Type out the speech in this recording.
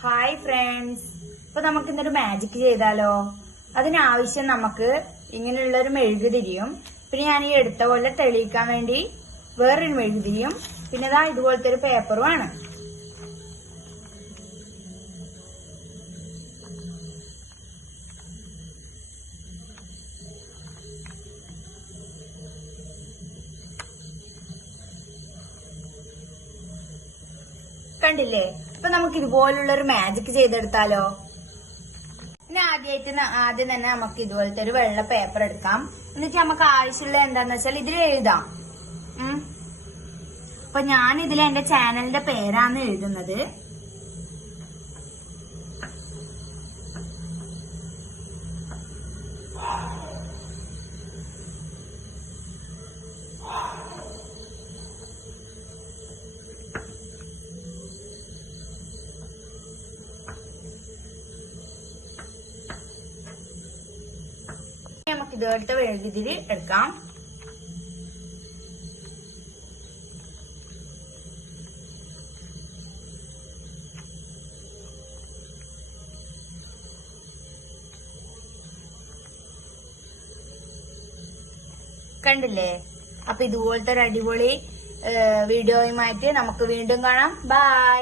Hi friends, ഇപ്പൊ നമുക്ക് ഇന്നൊരു മാജിക് ചെയ്താലോ? അതിനാവശ്യം നമുക്ക് ഇങ്ങനെയുള്ളൊരു മെഴുകുതിരിയും പിന്നെ ഞാൻ ഈ എടുത്ത പോലെ തെളിയിക്കാൻ വേണ്ടി വേറൊരു മെഴുകുതിരിയും പിന്നെ ഇതാ ഇതുപോലത്തെ ഒരു പേപ്പറുമാണ്. കണ്ടില്ലേ? അപ്പൊ നമുക്ക് ഇതുപോലുള്ള ഒരു മാജിക് ചെയ്തെടുത്താലോ? പിന്നെ ആദ്യം തന്നെ നമുക്ക് ഇതുപോലത്തെ ഒരു വെള്ള പേപ്പർ എടുക്കാം. എന്നിട്ട് നമുക്ക് ആവശ്യമുള്ള എന്താന്ന് വെച്ചാൽ ഇതിൽ എഴുതാം. അപ്പൊ ഞാൻ ഇതിൽ എന്റെ ചാനലിന്റെ പേരാണ് എഴുതുന്നത്. നമുക്ക് ഇതുപോലത്തെ മെഴുകുതിരി എടുക്കാം. കണ്ടില്ലേ? അപ്പൊ ഇതുപോലത്തെ ഒരു അടിപൊളി വീഡിയോയുമായിട്ട് നമുക്ക് വീണ്ടും കാണാം. ബൈ.